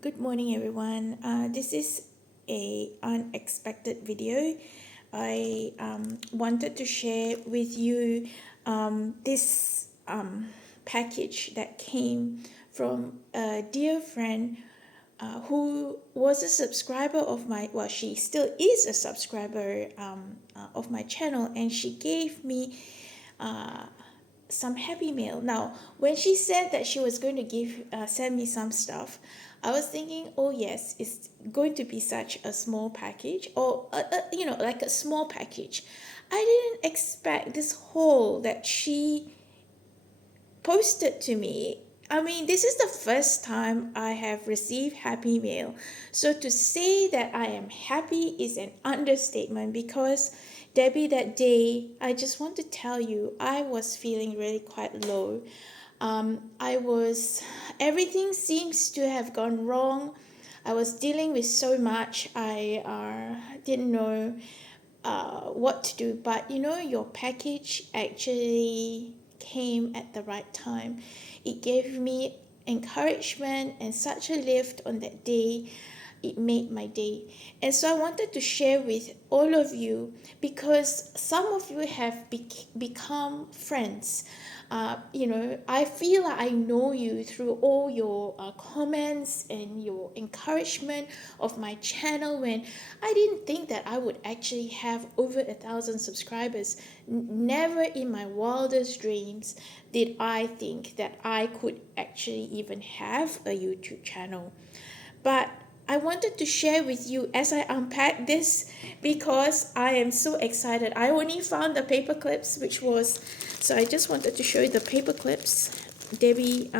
Good morning, everyone. This is a unexpected video. I wanted to share with you this package that came from a dear friend who was a subscriber of my, well, she still is a subscriber of my channel, and she gave me some happy mail. Now, when she said that she was going to send me some stuff, I was thinking, oh yes, it's going to be such a small package, or like a small package. I didn't expect this whole that she posted to me. I mean, this is the first time I have received happy mail. So to say that I am happy is an understatement because Debbie, that day, I just want to tell you, I was feeling really quite low. Everything seems to have gone wrong. I was dealing with so much. I didn't know what to do, but your package actually came at the right time. It gave me encouragement and such a lift on that day. It made my day. And so I wanted to share with all of you because some of you have become friends. I feel like I know you through all your comments and your encouragement of my channel when I didn't think that I would actually have over 1,000 subscribers. Never in my wildest dreams did I think that I could actually even have a YouTube channel. But I wanted to share with you as I unpack this because I am so excited. I only found the paper clips, so I just wanted to show you the paper clips. Debbie,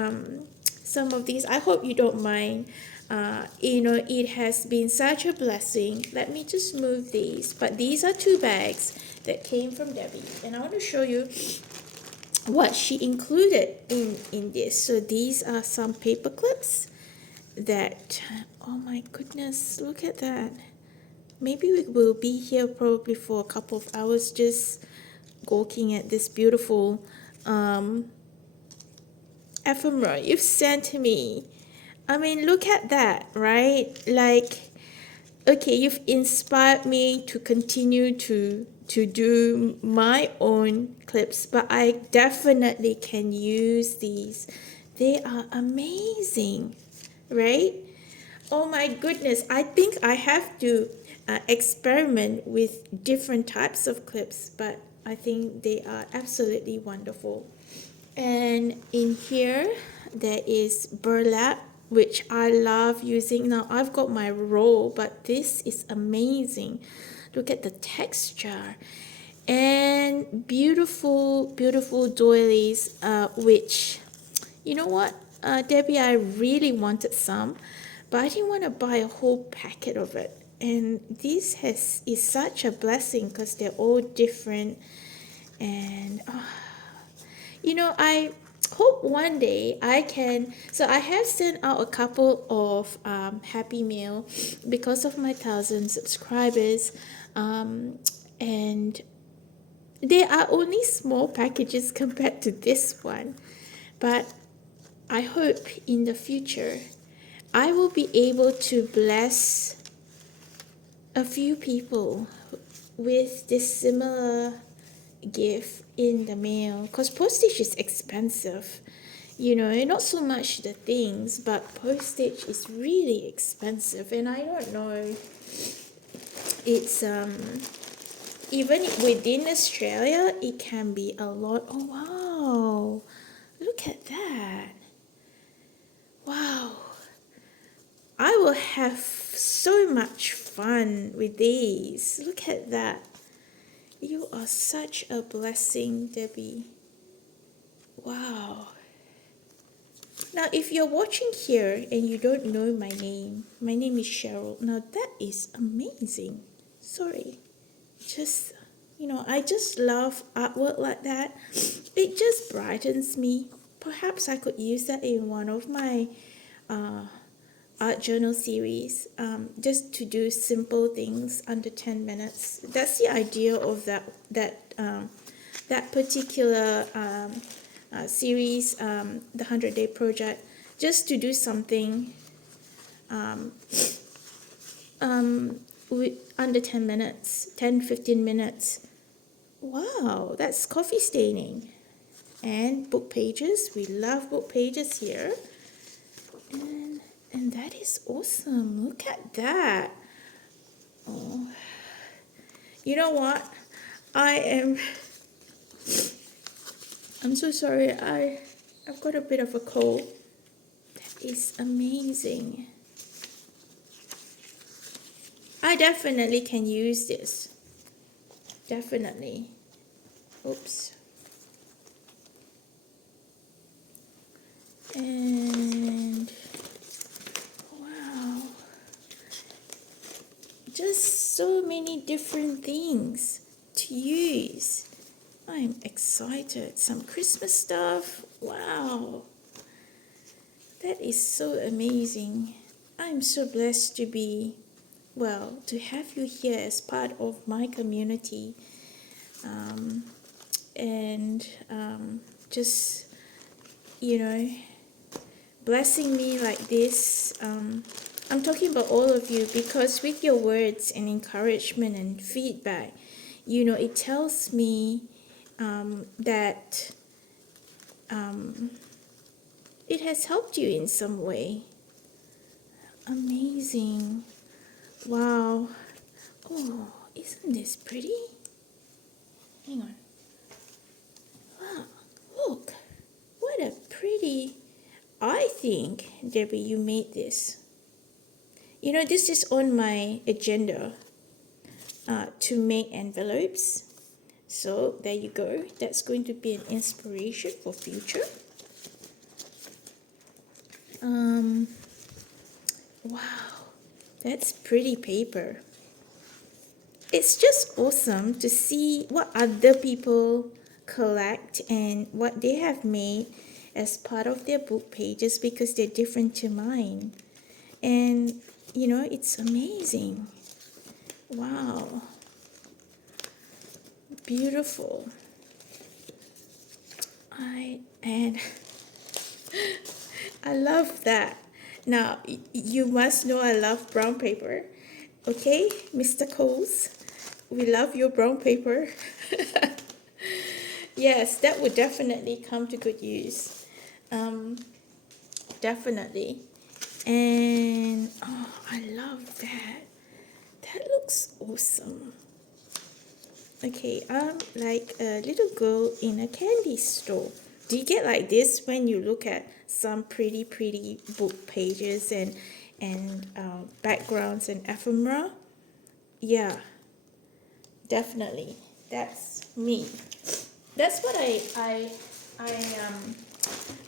some of these, I hope you don't mind. It has been such a blessing. Let me just move these. But these are 2 bags that came from Debbie. And I want to show you what she included in this. So these are some paper clips that, oh my goodness, look at that. Maybe we will be here probably for a couple of hours just gawking at this beautiful ephemera you've sent to me. I mean, look at that, right? Like, okay, you've inspired me to continue to do my own clips, but I definitely can use these. They are amazing, right? Oh my goodness, I think I have to experiment with different types of clips, but I think they are absolutely wonderful. And in here, there is burlap, which I love using. Now, I've got my roll, but this is amazing. Look at the texture. And beautiful, beautiful doilies, which, you know what, Debbie, I really wanted some, but I didn't want to buy a whole packet of it. And is such a blessing because they're all different. And I hope one day I can. So I have sent out a couple of happy mail because of my 1,000 subscribers, and they are only small packages compared to this one. But I hope in the future I will be able to bless a few people with this similar gift in the mail, because postage is expensive. Not so much the things, but postage is really expensive. And I don't know, it's even within Australia it can be a lot. Oh wow, look at that. Wow, I will have so much fun with these. Look at that. You are such a blessing, Debbie. Wow. Now, if you're watching here and you don't know my name is Cheryl. Now, that is amazing. Sorry. Just, I just love artwork like that. It just brightens me. Perhaps I could use that in one of my art journal series, just to do simple things under 10 minutes. That's the idea of that particular series, the 100-day project, just to do something under 10 minutes, 10-15 minutes. Wow, that's coffee staining. And book pages. We love book pages here. And that is awesome. Look at that. Oh. You know what? I'm so sorry. I've got a bit of a cold. That is amazing. I definitely can use this. Definitely. Oops. And wow. Just so many different things to use. I'm excited. Some Christmas stuff. Wow. That is so amazing. I'm so blessed to be, well, to have you here as part of my community. Just, blessing me like this. I'm talking about all of you because with your words and encouragement and feedback, it tells me that it has helped you in some way. Amazing. Wow. Oh, isn't this pretty? Hang on. Wow, look. What a pretty... I think, Debbie, you made this. This is on my agenda to make envelopes. So there you go. That's going to be an inspiration for future. Wow, that's pretty paper. It's just awesome to see what other people collect and what they have made as part of their book pages because they're different to mine. And, it's amazing. Wow. Beautiful. I love that. Now, you must know I love brown paper. Okay, Mr. Coles, we love your brown paper. Yes, that would definitely come to good use. Definitely. And, oh, I love that. That looks awesome. Okay, I'm like a little girl in a candy store. Do you get like this when you look at some pretty book pages and backgrounds and ephemera? Yeah, definitely. That's me. That's what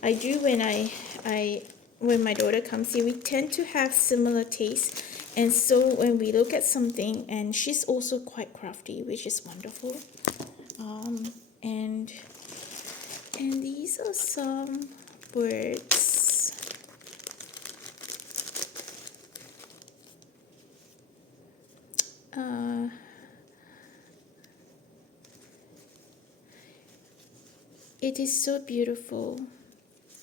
I do when my daughter comes here. We tend to have similar tastes, and so when we look at something, and she's also quite crafty, which is wonderful. And these are some words. It is so beautiful.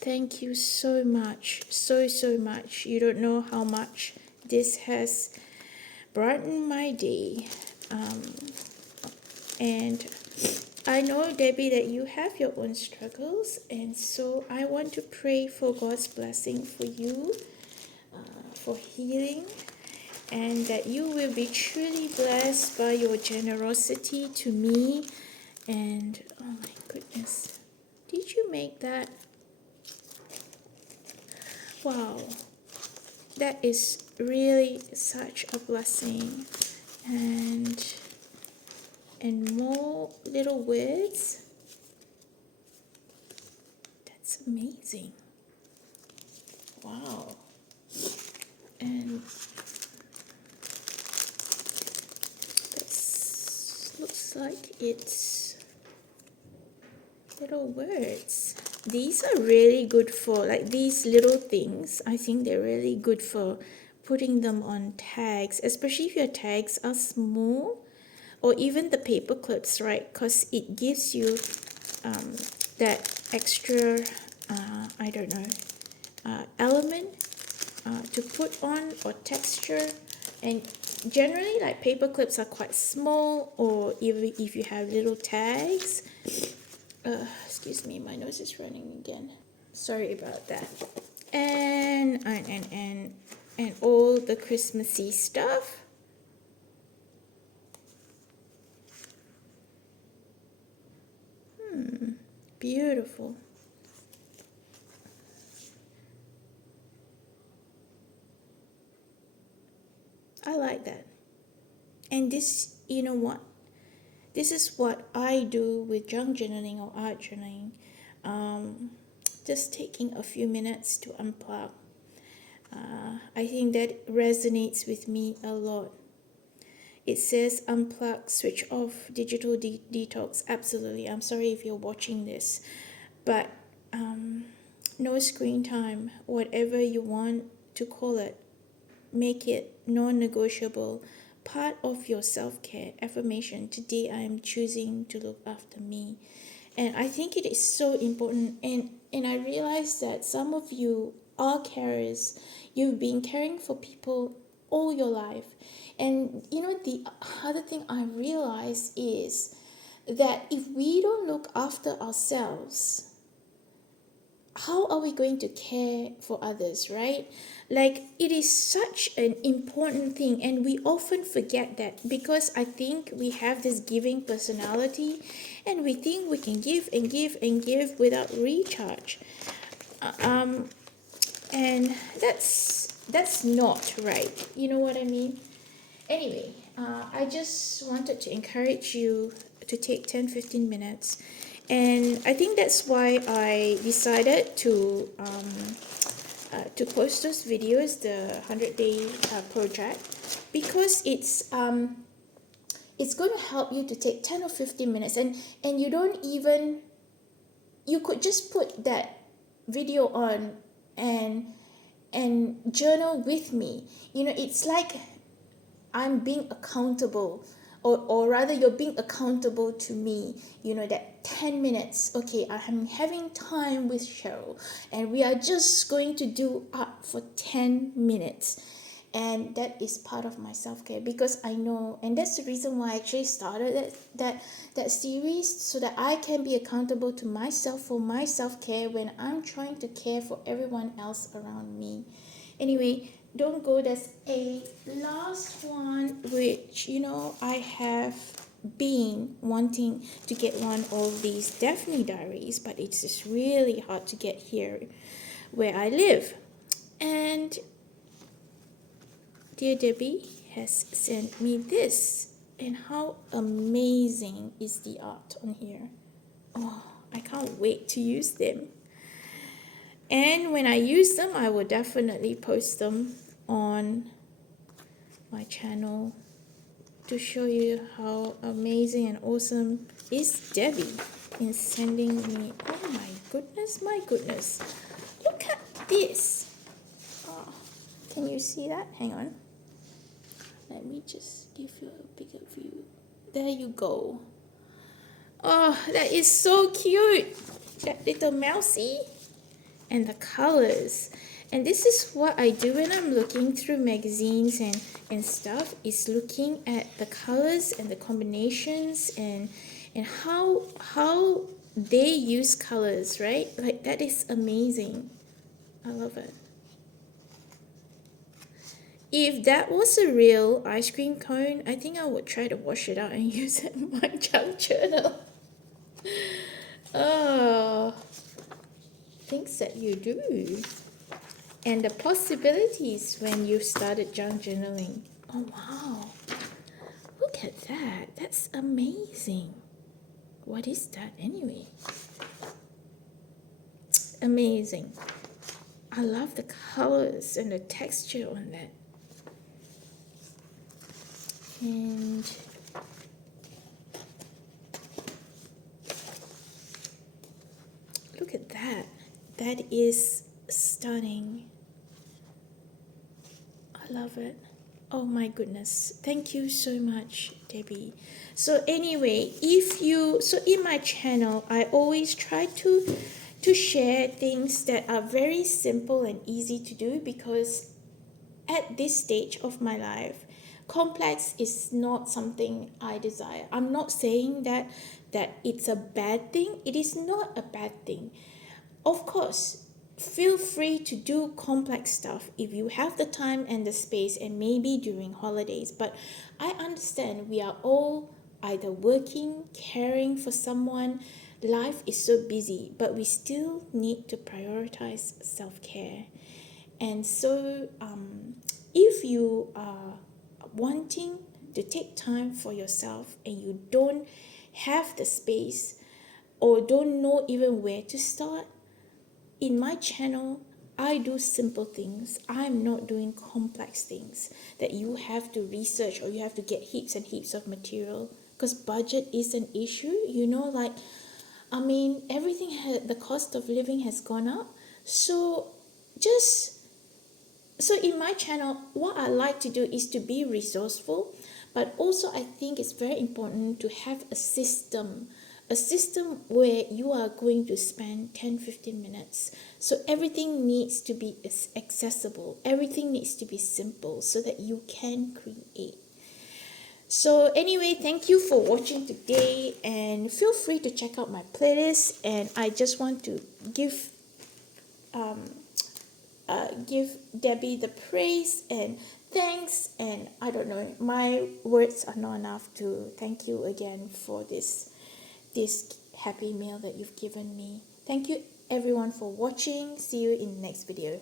Thank you so much, so much. You don't know how much this has brightened my day. And I know, Debbie, that you have your own struggles, and so I want to pray for God's blessing for you, for healing, and that you will be truly blessed by your generosity to me. And oh my goodness, did you make that? Wow, that is really such a blessing. And more little words. That's amazing. Wow. And this looks like it's little words. These are really good for, like, these little things. I think they're really good for putting them on tags, especially if your tags are small, or even the paper clips, right? Because it gives you that extra, element to put on or texture. And generally, like paper clips are quite small, or even if you have little tags. Excuse me, my nose is running again. Sorry about that. And all the Christmassy stuff. Beautiful. I like that. And this, you know what? This is what I do with junk journaling or art journaling. Just taking a few minutes to unplug. I think that resonates with me a lot. It says unplug, switch off, digital detox. Absolutely. I'm sorry if you're watching this. But no screen time, whatever you want to call it. Make it non-negotiable. Part of your self-care affirmation. Today I am choosing to look after me. And I think it is so important. And I realize that some of you are carers. You've been caring for people all your life. And you know, the other thing I realize is that if we don't look after ourselves, how are we going to care for others, right? Like, it is such an important thing, and we often forget that because I think we have this giving personality and we think we can give and give and give without recharge. And that's not right. You know what I mean? Anyway, I just wanted to encourage you to take 10-15 minutes. And I think that's why I decided to post those videos, the 100-day project, because it's going to help you to take 10 or 15 minutes, and you could just put that video on and journal with me. You know, it's like I'm being accountable, or rather you're being accountable to me. You know, that 10 minutes, okay, I'm having time with Cheryl and we are just going to do art for 10 minutes. And that is part of my self-care, because I know, and that's the reason why I actually started that series, so that I can be accountable to myself for my self-care when I'm trying to care for everyone else around me. Anyway, don't go. There's a last one, which, you know, I have been wanting to get one of these Daphne diaries, but it's just really hard to get here where I live. And dear Debbie has sent me this, and how amazing is the art on here. Oh, I can't wait to use them. And when I use them, I will definitely post them on my channel to show you how amazing and awesome is Debbie in sending me. Oh my goodness. Look at this. Oh, can you see that? Hang on. Let me just give you a bigger view. There you go. Oh, that is so cute. That little mousey. And the colors. And this is what I do when I'm looking through magazines and stuff, is looking at the colors and the combinations and how they use colors, right? Like, that is amazing. I love it. If that was a real ice cream cone, I think I would try to wash it out and use it in my junk journal. Oh, things that you do. And the possibilities when you started junk journaling. Oh, wow. Look at that. That's amazing. What is that anyway? Amazing. I love the colors and the texture on that. And look at that. That is stunning. I love it. Oh my goodness. Thank you so much, Debbie. So anyway, so in my channel, I always try to share things that are very simple and easy to do, because at this stage of my life, complex is not something I desire. I'm not saying that it's a bad thing. It is not a bad thing. Of course, feel free to do complex stuff if you have the time and the space, and maybe during holidays. But I understand we are all either working, caring for someone. Life is so busy, but we still need to prioritize self care. And so, if you are wanting to take time for yourself and you don't have the space or don't know even where to start, in my channel, I do simple things. I'm not doing complex things that you have to research or you have to get heaps and heaps of material, because budget is an issue, like, I mean, the cost of living has gone up. So just so in my channel, what I like to do is to be resourceful, but also I think it's very important to have a system where you are going to spend 10-15 minutes. So everything needs to be accessible, everything needs to be simple so that you can create. So anyway, thank you for watching today, and feel free to check out my playlist. And I just want to give Debbie the praise and thanks, and I don't know, my words are not enough to thank you again for this happy meal that you've given me. Thank you everyone for watching. See you in the next video.